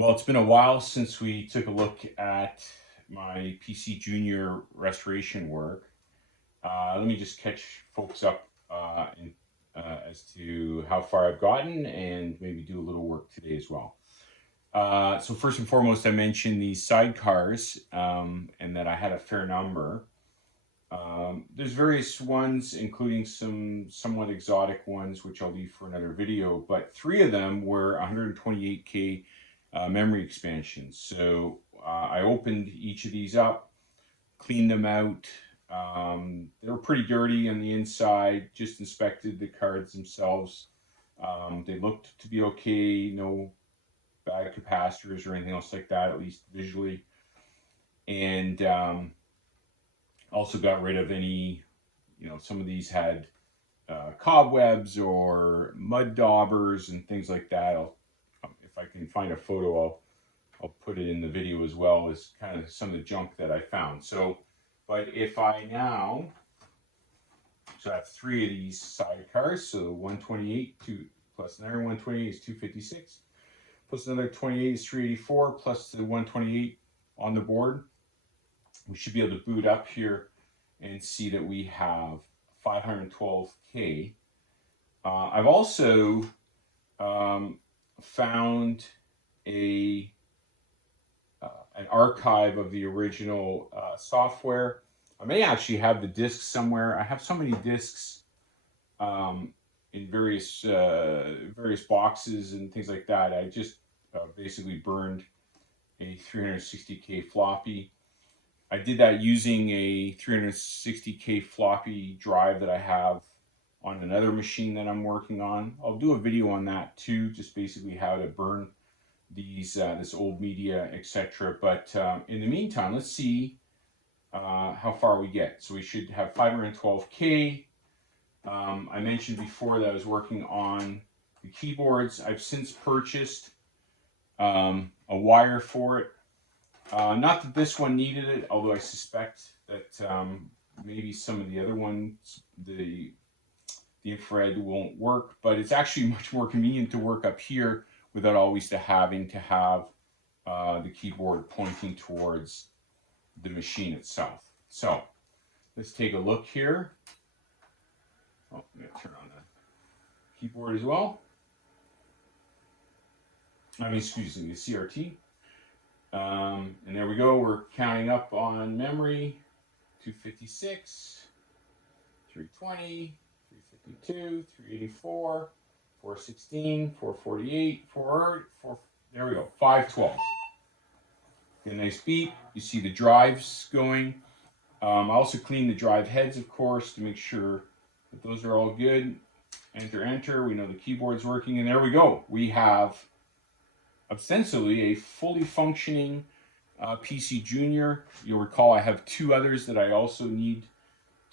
Well, it's been a while since we took a look at my PC Junior restoration work. Let me just catch folks up as to how far I've gotten and maybe do a little work today as well. So first and foremost, I mentioned these sidecars and that I had a fair number. There's various ones, including some somewhat exotic ones, which I'll leave for another video, but three of them were 128K memory expansions. So I opened each of these up, cleaned them out. They were pretty dirty on the inside, just inspected the cards themselves. They looked to be okay, no bad capacitors or anything else like that, at least visually. And also got rid of any, some of these had cobwebs or mud daubers and things like that. If I can find a photo, I'll put it in the video as well as kind of some of the junk that I found. So, but if I now, so I have three of these sidecars. So 128 plus another 128 is 256, plus another 28 is 384, plus the 128 on the board. We should be able to boot up here and see that we have 512K. I've also found an archive of the original software. I may actually have the discs somewhere. I have so many discs in various boxes and things like that. I just basically burned a 360K floppy. I did that using a 360K floppy drive that I have on another machine that I'm working on. I'll do a video on that too, just basically how to burn these this old media, etc. But in the meantime, let's see how far we get. So we should have 512K. I mentioned before that I was working on the keyboards. I've since purchased a wire for it. Not that this one needed it, although I suspect that maybe some of the other ones, the infrared won't work, but it's actually much more convenient to work up here without always having to have the keyboard pointing towards the machine itself. So let's take a look here. Oh, I'm going to turn on the keyboard as well. Excuse me, the CRT. And there we go. We're counting up on memory. 256, 320, 352, 384, 416, 448, 4, there we go, 512. Get a nice beep. You see the drives going. I also clean the drive heads, of course, to make sure that those are all good. Enter, enter. We know the keyboard's working, and there we go. We have ostensibly a fully functioning PC Junior. You'll recall I have two others that I also need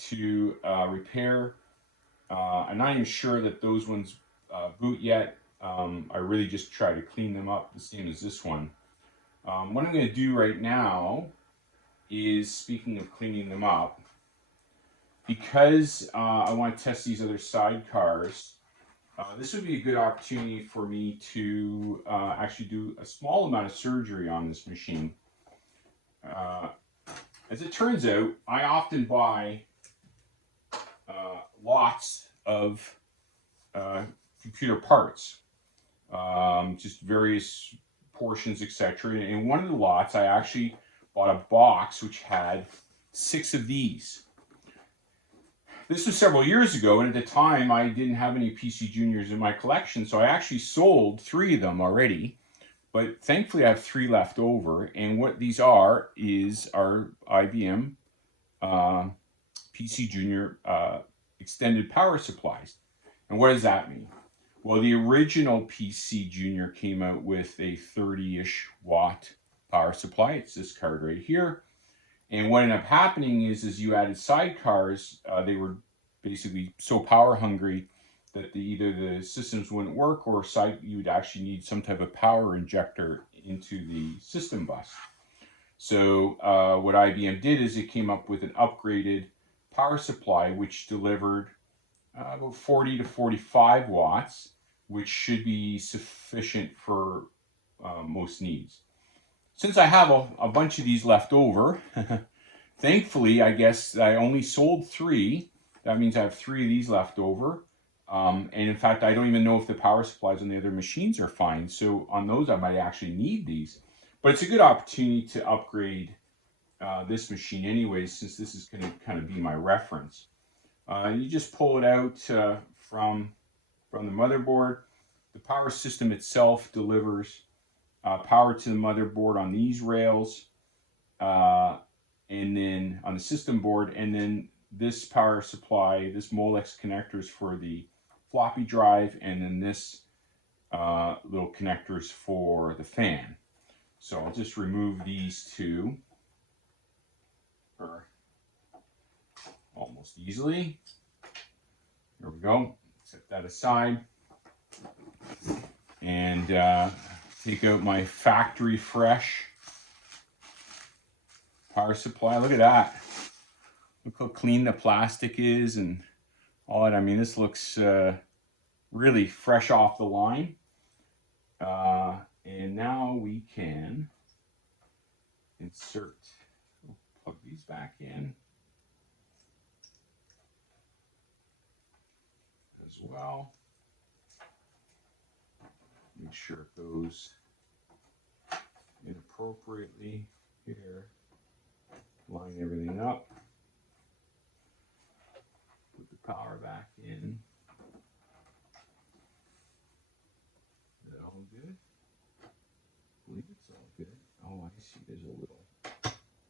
to repair. I'm not even sure that those ones boot yet. I really just try to clean them up the same as this one. What I'm going to do right now is, speaking of cleaning them up, because I want to test these other sidecars, this would be a good opportunity for me to actually do a small amount of surgery on this machine. As it turns out, I often buy lots of computer parts, just various portions, etc. And in one of the lots, I actually bought a box which had 6 of these. This was several years ago, and at the time I didn't have any PC Juniors in my collection, so I actually sold 3 of them already. But thankfully I have 3 left over, and what these are is our IBM PC Junior extended power supplies. And what does that mean? Well, the original PC Junior came out with a 30-ish watt power supply. It's this card right here. And what ended up happening is you added sidecars. They were basically so power hungry that either the systems wouldn't work, or you'd actually need some type of power injector into the system bus. So what IBM did is it came up with an upgraded power supply which delivered about 40 to 45 watts, which should be sufficient for most needs. Since I have a bunch of these left over, thankfully, I guess I only sold 3. That means I have 3 of these left over. And in fact, I don't even know if the power supplies on the other machines are fine. So on those, I might actually need these. But it's a good opportunity to upgrade this machine anyways, since this is going to kind of be my reference. You just pull it out from the motherboard. The power system itself delivers power to the motherboard on these rails, and then on the system board, and then this power supply, this Molex connectors for the floppy drive, and then this little connectors for the fan. So I'll just remove these 2 almost easily. There we go. Set that aside. And take out my factory fresh power supply. Look at that. Look how clean the plastic is and all that. I mean, this looks really fresh off the line. And now we can insert, plug these back in as well. Make sure it goes in appropriately here. Line everything up. Put the power back in. Is that all good? I believe it's all good. Oh, I see there's a little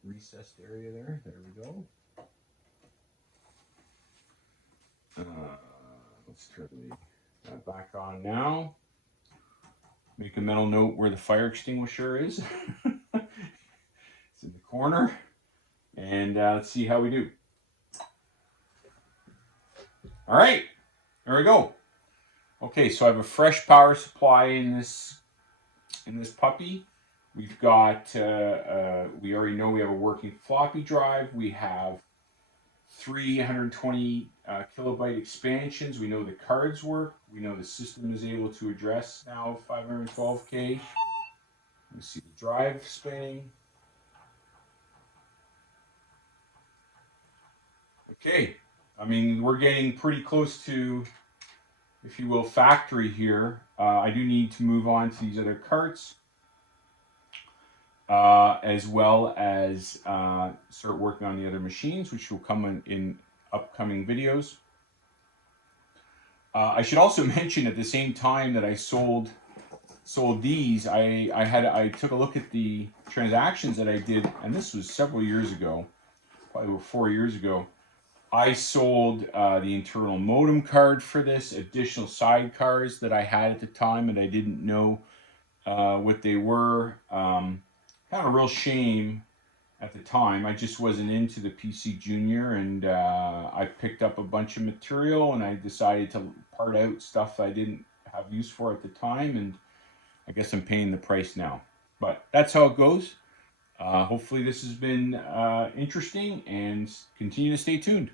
recessed area there. There we go. Let's turn that back on now. Make a mental note where the fire extinguisher is. It's in the corner. And let's see how we do. All right, there we go. Okay, so I have a fresh power supply in this puppy. We've got, we already know we have a working floppy drive. We have 320 kilobyte expansions. We know the cards work. We know the system is able to address now 512K. You see the drive spinning. Okay, I mean, we're getting pretty close to, if you will, factory here. I do need to move on to these other carts, as well as start working on the other machines, which will come in upcoming videos. I should also mention at the same time that I sold these, I took a look at the transactions that I did, and this was several years ago, probably 4 years ago. I sold the internal modem card for this, additional sidecars that I had at the time and I didn't know what they were. Kind of a real shame at the time. I just wasn't into the PCjr, and I picked up a bunch of material and I decided to part out stuff I didn't have use for at the time, and I guess I'm paying the price now. But that's how it goes. Hopefully this has been interesting, and continue to stay tuned.